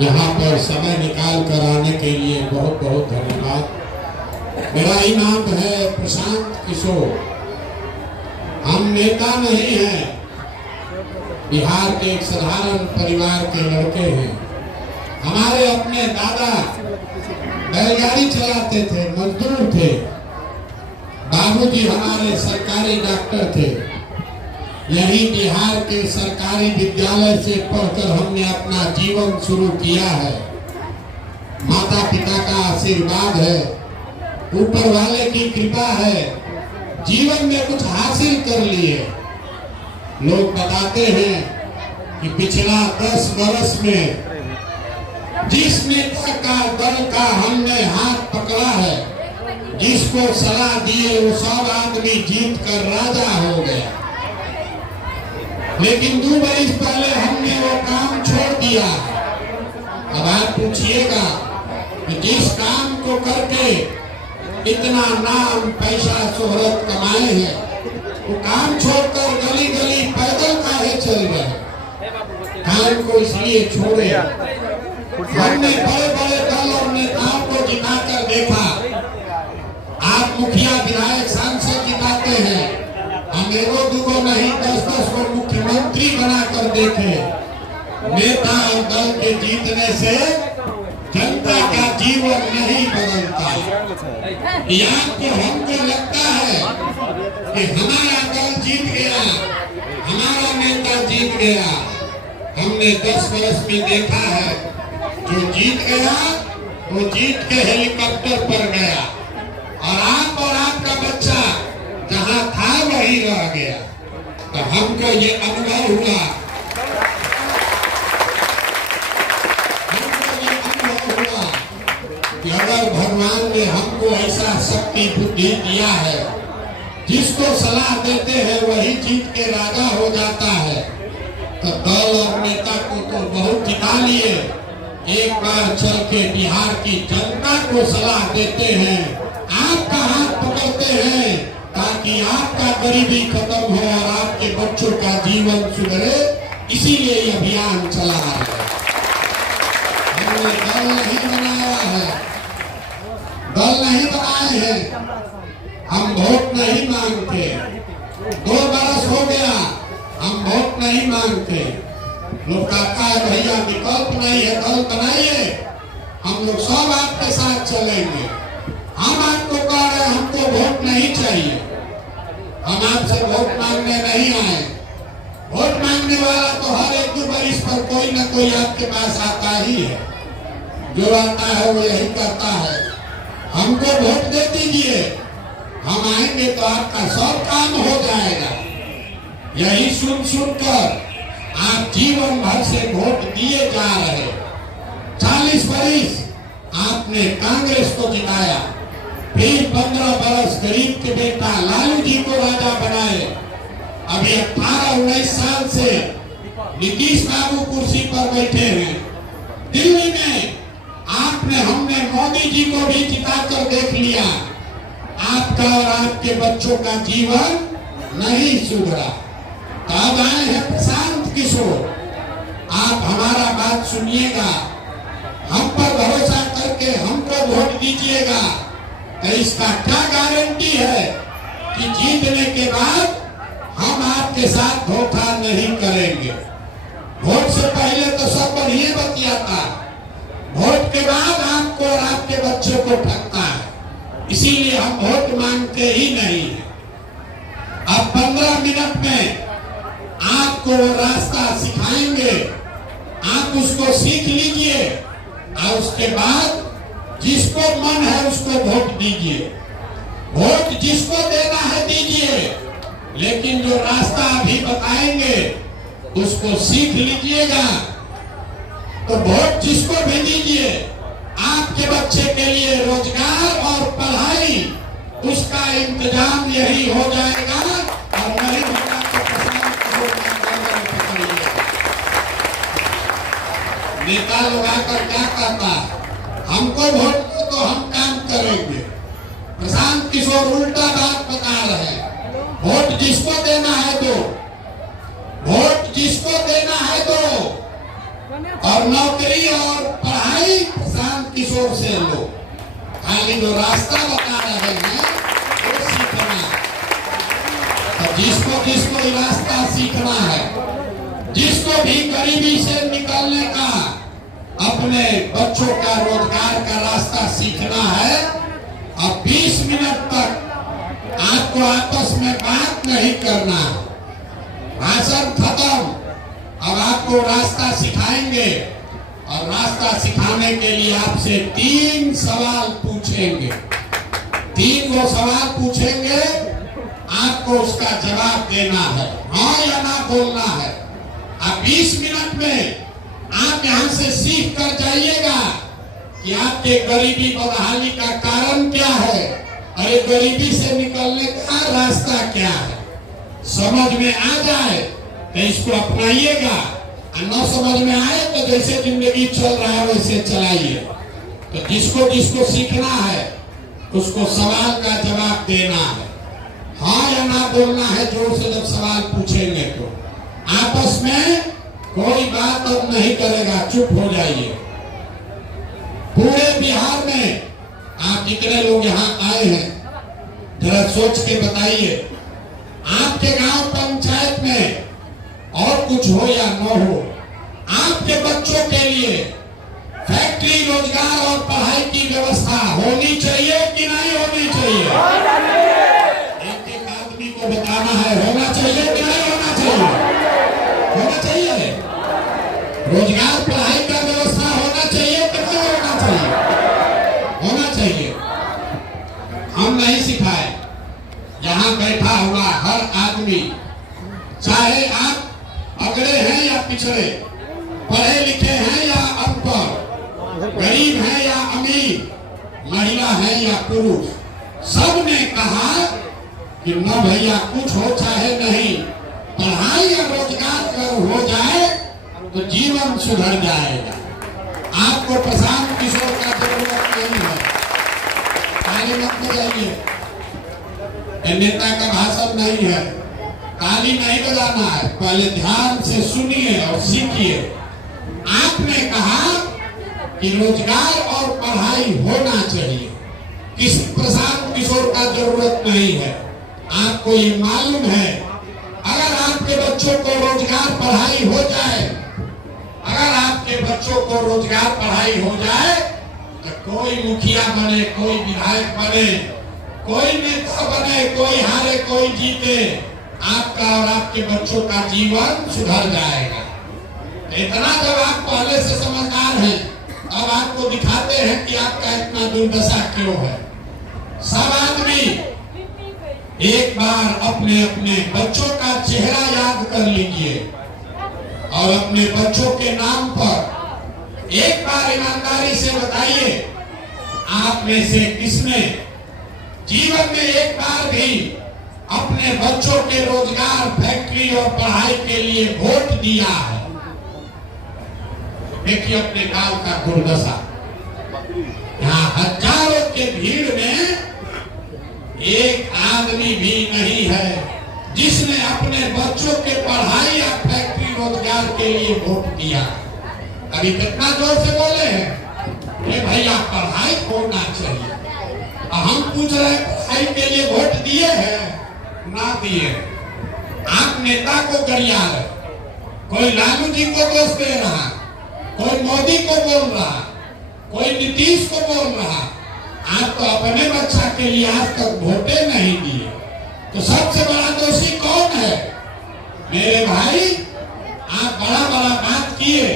यहाँ पर समय निकाल कर आने के लिए बहुत बहुत धन्यवाद। मेरा ही नाम है प्रशांत किशोर। हम नेता नहीं हैं, बिहार के एक साधारण परिवार के लड़के हैं। हमारे अपने दादा बैलगाड़ी चलाते थे, मजदूर थे। बाबूजी हमारे सरकारी डॉक्टर थे। यही बिहार के सरकारी विद्यालय से पढ़कर हमने अपना जीवन शुरू किया है। माता पिता का आशीर्वाद है, ऊपर वाले की कृपा है, जीवन में कुछ हासिल कर लिए। लोग बताते हैं कि पिछला 10 वर्ष में जिस नेता का दल का हमने हाथ पकड़ा है, जिसको सलाह दिए, वो सब आदमी जीत कर राजा हो गया। लेकिन 2 वर्ष पहले हमने वो काम छोड़ दिया। अब आप पूछिएगा कि जिस काम को करके इतना नाम पैसा शोहरत कमाए हैं, वो काम छोड़कर गली गली पैदल काहे चल गए? काम को इसलिए छोड़े। हमने बड़े बड़े दल और नेताओं को जिताकर देखा। आप मुखिया विधायक सांसद जिताते हैं, हम एगो दुगो नहीं 10-10 को मुख्यमंत्री बनाकर देखे। नेता और दल के जीतने से जनता का जीवन नहीं बदलता। यहाँ तो हमको लगता है कि हमारा दल जीत गया, हमारा नेता जीत गया। हमने 10 वर्ष में देखा है, जो जीत गया वो जीत के हेलीकॉप्टर पर गया, और आपका बच्चा जहाँ था वही रह गया। तो हमको ये अनुभव हुआ, कि अगर भगवान ने हमको ऐसा शक्ति बुद्धि दिया है, जिसको सलाह देते हैं वही जीत के राजा हो जाता है, तो दल और नेता को तो बहुत जिता लिए। एक बार चल के बिहार की जनता को सलाह देते हैं, आपका हाथ पकड़ते हैं, ताकि आपका गरीबी खत्म हो और आपके बच्चों का जीवन सुधरे। इसीलिए ये अभियान चला है। हमने दल नहीं बनाया है, दल नहीं बनाए हैं, हम वोट नहीं मांगते। 2 बरस हो गया, हम वोट नहीं मांगते। लोग कहता है भैया विकल्प नहीं है, दल बनाइए, हम लोग सब आपके साथ चलेंगे। हम आपको कह रहे हैं, हमको वोट नहीं चाहिए, हम आपसे वोट मांगने नहीं आए। वोट मांगने वाला तो हर 1-2 वर्ष पर कोई ना कोई आपके पास आता ही है। जो आता है वो यही कहता है, हमको वोट दे दीजिए, हम आएंगे तो आपका सब काम हो जाएगा। यही सुन सुनकर आप जीवन भर से वोट दिए जा रहे। 40 वर्ष आपने कांग्रेस को जिताया, फिर 15 वर्ष गरीब के बेटा लालू जी को राजा बनाए। अभी 18-19 साल से नीतीश बाबू कुर्सी पर बैठे हैं। दिल्ली में हमने मोदी जी को भी जिताकर देख लिया। आपका और आपके बच्चों का जीवन नहीं सुधरा। तब आए हैं प्रशांत किशोर, आप हमारा बात सुनिएगा, हम पर भरोसा करके हमको वोट दीजिएगा। तो इसका क्या गारंटी है कि जीतने के बाद हम आपके साथ धोखा नहीं करेंगे? वोट से पहले तो सब बढ़िया बतियाता, वोट के बाद आपको और आपके बच्चे को ठगता है। इसीलिए हम वोट मांगते ही नहीं है। अब 15 मिनट में आपको रास्ता सिखाएंगे, आप उसको सीख लीजिए, और उसके बाद जिसको मन है उसको वोट दीजिए। वोट जिसको देना है दीजिए, लेकिन जो रास्ता अभी बताएंगे उसको सीख लीजिएगा। तो वोट जिसको भी दीजिए, आपके बच्चे के लिए रोजगार और पढ़ाई उसका इंतजाम यही हो जाएगा। और नहीं होगा नेता लोग आकर क्या कहता, हमको वोट दो तो हम काम करेंगे। प्रशांत किशोर उल्टा बात बता रहे हैं। वोट जिसको देना है दो, वोट जिसको देना है दो, और नौकरी और किशोर से लो, खाली जो रास्ता बता रहे हैं वो सीखना। तो जिसको जिसको ये रास्ता सीखना है, जिसको भी गरीबी से निकलने का, अपने बच्चों का रोजगार का रास्ता सीखना है, अब 20 मिनट तक आपको आपस में बात नहीं करना, भाषण खत्म। अब आपको रास्ता सिखाएंगे और रास्ता सिखाने के लिए आपसे 3 सवाल पूछेंगे। 3 वो सवाल पूछेंगे, आपको उसका जवाब देना है, हाँ या ना बोलना है। अब 20 मिनट में आप यहाँ से सीख कर जाइएगा कि आपके गरीबी बदहाली का कारण क्या है और ये गरीबी से निकलने का रास्ता क्या है। समझ में आ जाए तो इसको अपनाइएगा, और न समझ में आए तो जैसे जिंदगी चल रहा है वैसे चलाइए। तो जिसको जिसको सीखना है उसको सवाल का जवाब देना है, हाँ या ना बोलना है। जोर से जब सवाल पूछेंगे तो आपस में कोई बात अब नहीं करेगा, चुप हो जाइए। पूरे बिहार में आप कितने लोग यहाँ आए हैं जरा सोच के बताइए। आपके गांव पंचायत में और कुछ हो या न हो, आपके बच्चों के लिए फैक्ट्री, रोजगार और पढ़ाई की व्यवस्था होनी चाहिए कि नहीं होनी चाहिए? एक एक आदमी को बताना है, होना चाहिए कि नहीं होना चाहिए? होना चाहिए। रोजगार पढ़ाई का व्यवस्था होना चाहिए कि नहीं होना चाहिए? होना चाहिए। हम नहीं सिखाए, यहाँ बैठा हुआ हर आदमी, चाहे आप अगड़े हैं या पिछड़े, पढ़े लिखे हैं या अनपढ़, गरीब हैं या अमीर, महिला है या पुरुष, सब ने कहा कि न भैया कुछ हो चाहे नहीं, पढ़ाई या रोजगार कर हो जाए तो जीवन सुधर जाएगा। आपको प्रशांत किशोर का जरूरत नहीं है, ताली मत बजाइए। नेता का भाषण नहीं है, ताली नहीं बजाना है, पहले ध्यान से सुनिए और सीखिए। आपने कहा कि रोजगार और पढ़ाई होना चाहिए, किसी प्रशांत किशोर का जरूरत नहीं है। आपको ये मालूम है, अगर आपके बच्चों को रोजगार पढ़ाई हो जाए, अगर आपके बच्चों को रोजगार पढ़ाई हो जाए तो कोई मुखिया बने, कोई विधायक बने, कोई नेता बने, कोई हारे कोई जीते, आपका और आपके बच्चों का जीवन सुधर जाएगा। इतना जब आप पहले से समझदार हैं, अब आपको दिखाते हैं कि आपका इतना दुर्दशा क्यों है। सब आदमी एक बार अपने अपने बच्चों का चेहरा याद कर लीजिए और अपने बच्चों के नाम पर एक बार ईमानदारी से बताइए, आप में से किसने जीवन में एक बार भी अपने बच्चों के रोजगार, फैक्ट्री और पढ़ाई के लिए वोट दिया है? देखिए अपने गांव का दुर्दशा। यहाँ हजारों के भीड़ में एक आदमी भी नहीं है जिसने अपने बच्चों के पढ़ाई या फैक्ट्री रोजगार के लिए वोट दिया। अभी कितना जोर से बोले हैं ये भैया पढ़ाई होना चाहिए। हम पूछ रहे हैं पढ़ाई के लिए वोट दिए हैं? ना दिए। आप नेता को गरिया रहे, कोई लालू जी को दोष दे रहा, कोई मोदी को बोल रहा, कोई नीतीश को बोल रहा। आप तो अपने बच्चा के लिए आज तक वोटे नहीं दिए, तो सबसे बड़ा दोषी कौन है? मेरे भाई, आप बड़ा बड़ा बात किए,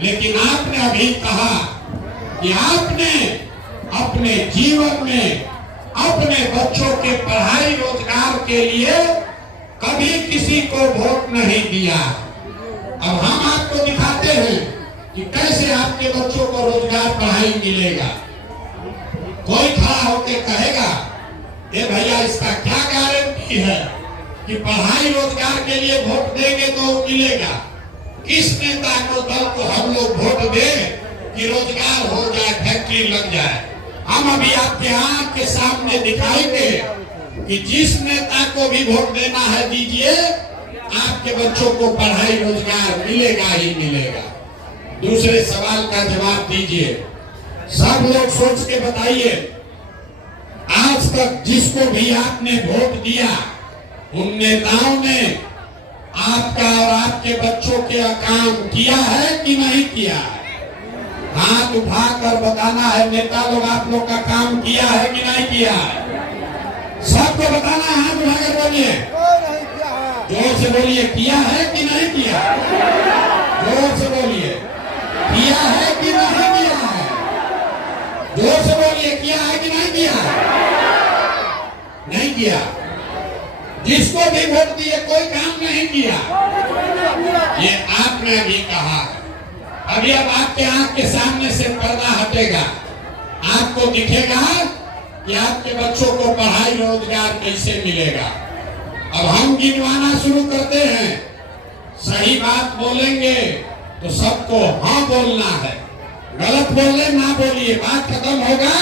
लेकिन आपने अभी कहा कि आपने अपने जीवन में अपने बच्चों के पढ़ाई रोजगार के लिए कभी किसी को वोट नहीं दिया। अब हम आपको दिखाते हैं कि कैसे आपके बच्चों को रोजगार पढ़ाई मिलेगा। कोई खड़ा होकर कहेगा, ए भैया इसका क्या गारंटी है कि पढ़ाई रोजगार के लिए वोट देंगे तो मिलेगा? किस नेता को, दल को हम लोग वोट दें कि रोजगार हो जाए, फैक्ट्री लग जाए? हम अभी आपके आंख के सामने दिखाएंगे कि जिस नेता को भी वोट देना है दीजिए, आपके बच्चों को पढ़ाई रोजगार मिलेगा ही मिलेगा। दूसरे सवाल का जवाब दीजिए, सब लोग सोच के बताइए, आज तक जिसको भी आपने वोट दिया उन नेताओं ने आपका और आपके बच्चों के काम किया है कि नहीं किया है? हाथ उठाकर बताना है नेता लोग, आप लोग का काम किया है कि नहीं किया है? सबको बताना है, हाथ उठाकर बोलिए, जोर से बोलिए, किया है कि नहीं किया? जोर से बोलिए, किया है कि नहीं किया है? जोर से बोलिए, किया है कि नहीं किया? नहीं किया। जिसको भी वोट दिए कोई काम नहीं किया, ये आपने अभी कहा है। अभी अब आपके आंख के सामने से पर्दा हटेगा, आपको दिखेगा कि आपके बच्चों को पढ़ाई रोजगार कैसे मिलेगा। अब हम गिनवाना शुरू करते हैं, सही बात बोलेंगे तो सबको हाँ बोलना है, गलत बोलने ना बोलिए, बात खत्म होगा,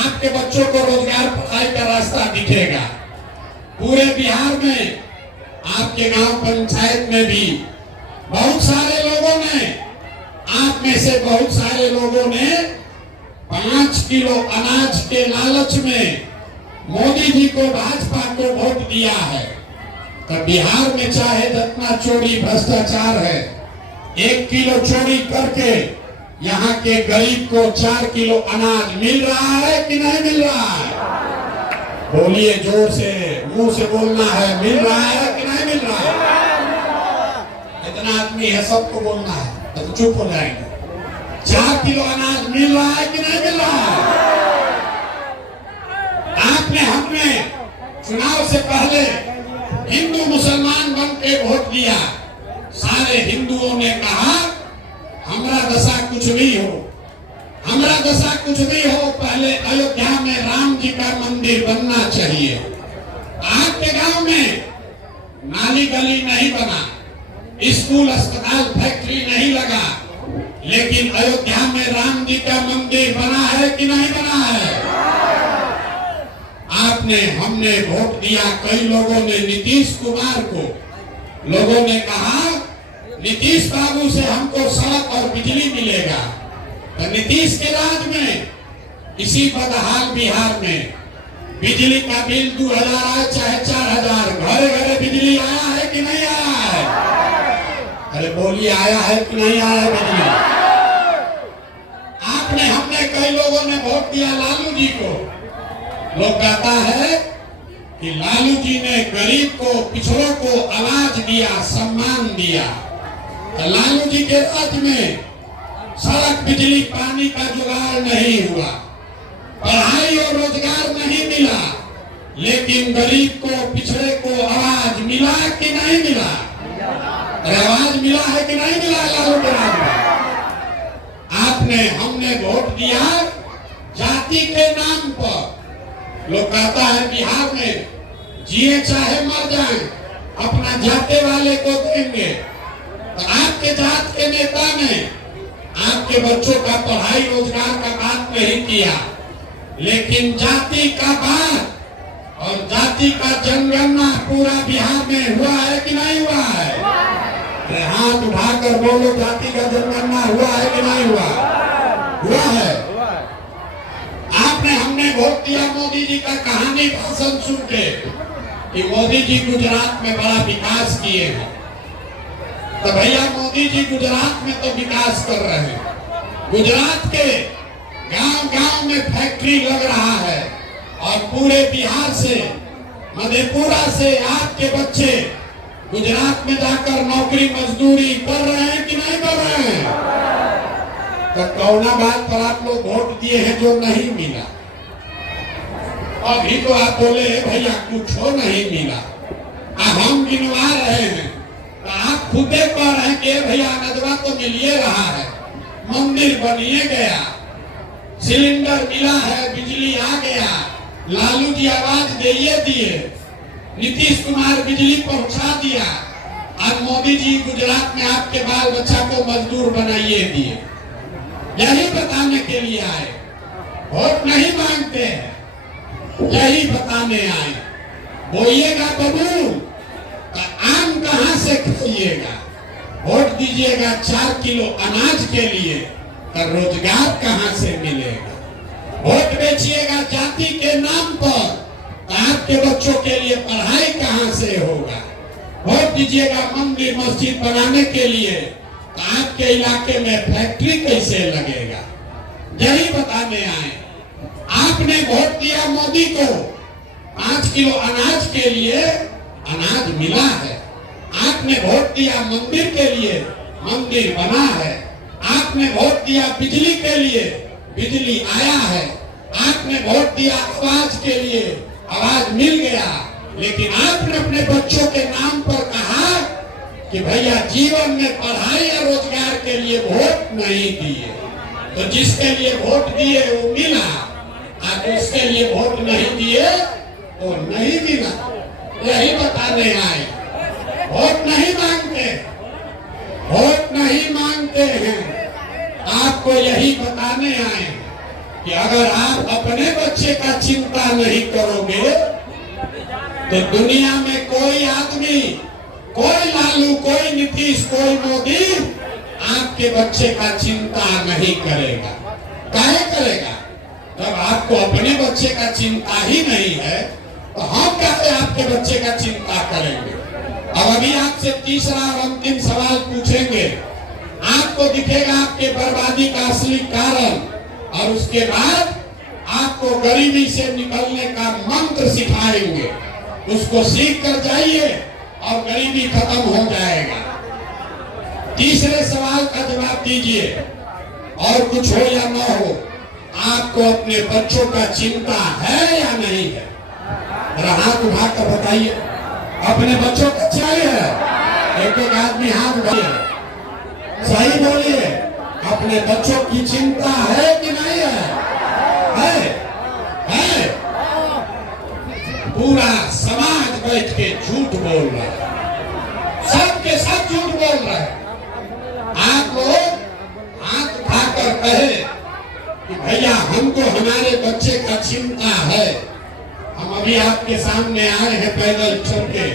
आपके बच्चों को रोजगार पढ़ाई का रास्ता दिखेगा। पूरे बिहार में आपके गांव पंचायत में भी बहुत सारे लोगों ने, आप में से बहुत सारे लोगों ने 5 किलो अनाज के लालच में मोदी जी को, भाजपा को वोट दिया है। तो बिहार में चाहे जितना चोरी भ्रष्टाचार है, 1 किलो चोरी करके यहाँ के गरीब को 4 किलो अनाज मिल रहा है कि नहीं मिल रहा है? बोलिए जोर से, मुंह से बोलना है, मिल रहा है कि नहीं मिल रहा है? इतना आदमी है, सबको बोलना है, तो चुप हो जाएंगे। 4 किलो अनाज मिल रहा है कि नहीं मिल रहा है? आपने, हमने चुनाव से पहले हिंदू मुसलमान बन के वोट दिया। सारे हिंदुओं ने कहा हमारा दशा कुछ भी हो, हमारा दशा कुछ भी हो, पहले अयोध्या में राम जी का मंदिर बनना चाहिए। आपके गांव में नाली गली नहीं बना, स्कूल अस्पताल फैक्ट्री नहीं लगा, लेकिन अयोध्या में राम जी का मंदिर बना है कि नहीं बना है? आपने, हमने वोट दिया, कई लोगों ने नीतीश कुमार को, लोगों ने कहा नीतीश बाबू से हमको सड़क और बिजली मिलेगा। तो नीतीश के राज में इसी बदहाल बिहार में बिजली का बिल 2000 आए चाहे 4000, घरे घरे बिजली आया है कि नहीं आया है? अरे बोलिए, आया है कि नहीं आया है बिजली? आपने, हमने, कई लोगों ने वोट दिया लालू जी को। लोग कहता है कि लालू जी ने गरीब को, पिछड़ों को आवाज दिया, सम्मान दिया। तो लालू जी के राज में सड़क, बिजली, पानी का जुगाड़ नहीं हुआ, पढ़ाई और रोजगार नहीं मिला, लेकिन गरीब को, पिछड़े को आवाज मिला कि नहीं मिला? आवाज मिला है कि नहीं मिला लालू के राज में? आपने, हमने वोट दिया जाति के नाम पर। लोग कहता है बिहार में जिए चाहे मर जाए अपना जाते वाले को देंगे। तो आपके जात के नेता ने आपके बच्चों का पढ़ाई रोजगार का बात नहीं किया, लेकिन जाति का बात और जाति का जनगणना पूरा बिहार में हुआ है कि नहीं हुआ है? हाथ उठाकर बोलो, जाति का जनगणना हुआ है कि नहीं हुआ? हुआ है। आपने, हमने वोट दिया मोदी जी का कहानी भाषण सुन के कि मोदी जी गुजरात में बड़ा विकास किए हैं। तो भैया मोदी जी गुजरात में तो विकास कर रहे हैं, गुजरात के गांव गांव में फैक्ट्री लग रहा है, और पूरे बिहार से, मधेपुरा से आपके बच्चे गुजरात में जाकर नौकरी मजदूरी कर रहे हैं कि नहीं कर रहे हैं? तो कौना बात पर आप लोग वोट दिए हैं जो नहीं मिला? अभी तो आप बोले भैया कुछ हो नहीं मिला, हम गिनवा रहे हैं, तो आप खुदे कह रहे हैं कि भैया अनजवा तो मिलिए रहा है, मंदिर बनिए गया, सिलेंडर मिला है, बिजली आ गया, लालू जी आवाज दिए, नीतीश कुमार बिजली पहुंचा दिया, आज मोदी जी गुजरात में आपके बाल बच्चा को मजदूर बनाइए दिए। यही बताने के लिए आए, वोट नहीं मांगते हैं, यही बताने आए। बोइएगा बबूल तो आम कहां से खाइएगा? वोट दीजिएगा 4 किलो अनाज के लिए, तो रोजगार कहां से मिलेगा? वोट बेचिएगा जाति के नाम पर, तो आपके बच्चों के लिए पढ़ाई कहां से होगा? वोट दीजिएगा मंदिर मस्जिद बनाने के लिए, तो आपके इलाके में फैक्ट्री कैसे लगेगा? यही बताने आए। आपने वोट दिया मोदी को, 5 किलो अनाज के लिए अनाज मिला है। आपने वोट दिया मंदिर के लिए, मंदिर बना है। आपने वोट दिया बिजली के लिए, बिजली आया है। आपने वोट दिया आवाज के लिए, आवाज मिल गया। लेकिन आपने अपने बच्चों के नाम पर कहा कि भैया जीवन में पढ़ाई या रोजगार के लिए वोट नहीं दिए। तो जिसके लिए वोट दिए वो मिला, आप जिसके लिए वोट नहीं दिए वो नहीं मिला। यही बताने आए। वोट नहीं मांगते, वोट नहीं मांगते हैं। आपको यही बताने आए कि अगर आप अपने बच्चे का चिंता नहीं करोगे तो दुनिया में कोई आदमी, कोई लालू, कोई नीतीश, कोई मोदी आपके बच्चे का चिंता नहीं करेगा। काहे करेगा? जब आपको अपने बच्चे का चिंता ही नहीं है तो हम कैसे आपके बच्चे का चिंता करेंगे? अब अभी आपसे तीसरा और अंतिम सवाल पूछेंगे। आपको दिखेगा आपके बर्बादी का असली कारण, और उसके बाद आपको गरीबी से निकलने का मंत्र सिखाएंगे। उसको सीख कर जाइए और गरीबी खत्म हो जाएगा। तीसरे सवाल का जवाब दीजिए, और कुछ हो या न हो, आपको अपने बच्चों का चिंता है या नहीं है? हाथ उठाकर बताइए, अपने बच्चों का चाहिए है? एक एक आदमी हाथ उठाइए, सही बोलिए। अपने बच्चों की चिंता है कि नहीं है? है? पूरा समाज बैठ के झूठ बोल रहा है, सब के सब झूठ बोल रहे हैं। आप लोग हाथ उठाकर कहे कि भैया हमको हमारे बच्चे का चिंता है। हम अभी आपके सामने आए हैं पैदल चल के,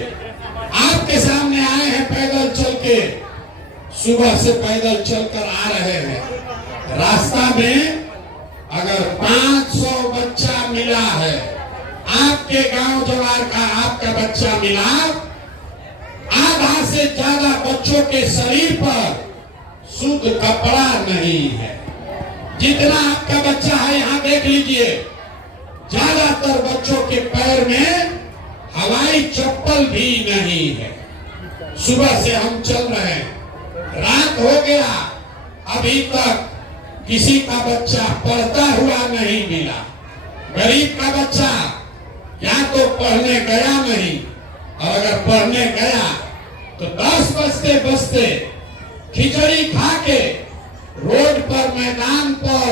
आपके सामने आए हैं पैदल चल के, सुबह से पैदल चलकर आ रहे हैं। रास्ता में अगर 500 बच्चा मिला है, आपके गांव जवार का आपका बच्चा मिला, आधा से ज्यादा बच्चों के शरीर पर शुद्ध कपड़ा नहीं है। जितना आपका बच्चा है यहाँ देख लीजिए, ज्यादातर बच्चों के पैर में हवाई चप्पल भी नहीं है। सुबह से हम चल रहे हैं, रात हो गया, अभी तक किसी का बच्चा पढ़ता हुआ नहीं मिला। गरीब का बच्चा या तो पढ़ने गया नहीं, और अगर पढ़ने गया तो 10 बजते बजते खिचड़ी खा के रोड पर, मैदान पर,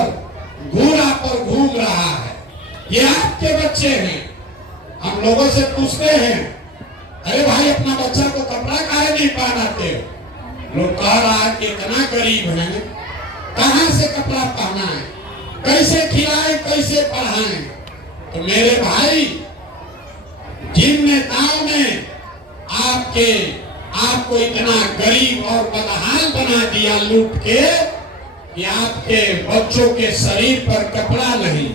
घूरा पर घूम रहा है। ये आपके बच्चे हैं। हम लोगों से पूछते हैं, अरे भाई अपना बच्चा को कपड़ा काहे नहीं पहनाते हो? लोग कह रहा है कि इतना गरीब है, कहां से कपड़ा पहना है, कैसे खिलाएं, कैसे पढ़ाएं? तो मेरे भाई, जिन नेताओं ने आपको इतना गरीब और बदहाल बना दिया लूट के कि आपके बच्चों के शरीर पर कपड़ा नहीं,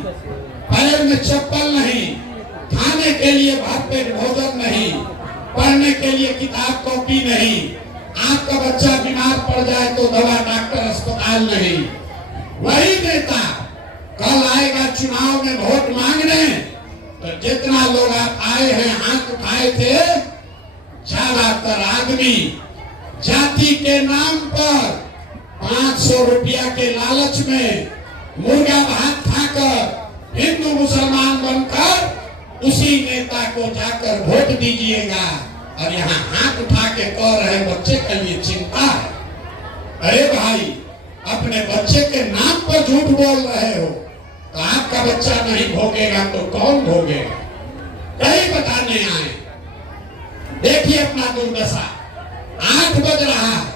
पैर में चप्पल नहीं, खाने के लिए भरपेट भोजन नहीं, पढ़ने के लिए किताब कॉपी नहीं, आपका बच्चा बीमार पड़ जाए तो दवा डॉक्टर अस्पताल नहीं। वही नेता कल आएगा चुनाव में वोट मांगने, तो जितना लोग आप आए हैं हाथ उठाए थे, ज्यादातर आदमी जाति के नाम पर 500 रुपया के लालच में मुर्गा भात खाकर हिंदू मुसलमान बनकर उसी नेता को जाकर वोट दीजिएगा, और यहाँ हाथ उठा के कह रहे बच्चे के लिए चिंता है। अरे भाई, अपने बच्चे के नाम पर झूठ बोल रहे हो, तो आपका बच्चा नहीं भोगेगा तो कौन भोगेगा? यही बताने आए। देखिए अपना दुर्दशा, 8 बज रहा है,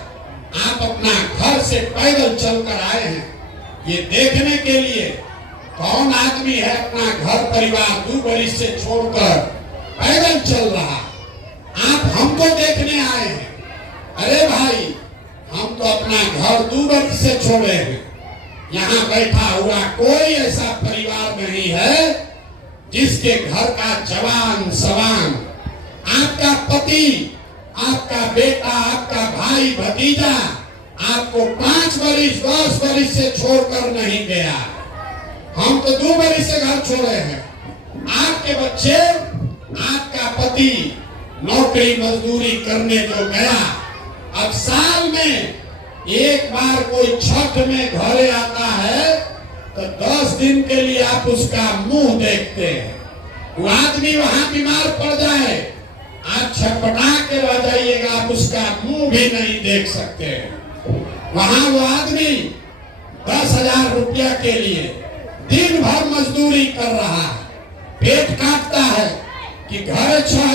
आप अपना घर से पैदल चलकर आए हैं ये देखने के लिए कौन आदमी है अपना घर परिवार 2 बरिस से छोड़कर पैदल चल रहा। आप हमको देखने आए हैं। अरे भाई, हम तो अपना घर 2 बरिस से छोड़े हैं, यहाँ बैठा हुआ कोई ऐसा परिवार नहीं है जिसके घर का जवान सवान, आपका पति, आपका बेटा, आपका भाई भतीजा आपको 5 वर्ष 10 वर्ष से छोड़कर नहीं गया। हम तो 2 वर्ष से घर छोड़े हैं। आपके बच्चे, आपका पति नौकरी मजदूरी करने जो गया, अब साल में एक बार कोई छठ में घरे आता है तो 10 दिन के लिए आप उसका मुंह देखते हैं। वो आदमी वहां बीमार पड़ जाए, आप छटपटा के रह जाइएगा, आप उसका मुंह भी नहीं देख सकते। वहां वो आदमी 10,000 रुपया के लिए दिन भर मजदूरी कर रहा है, पेट काटता है कि घर 6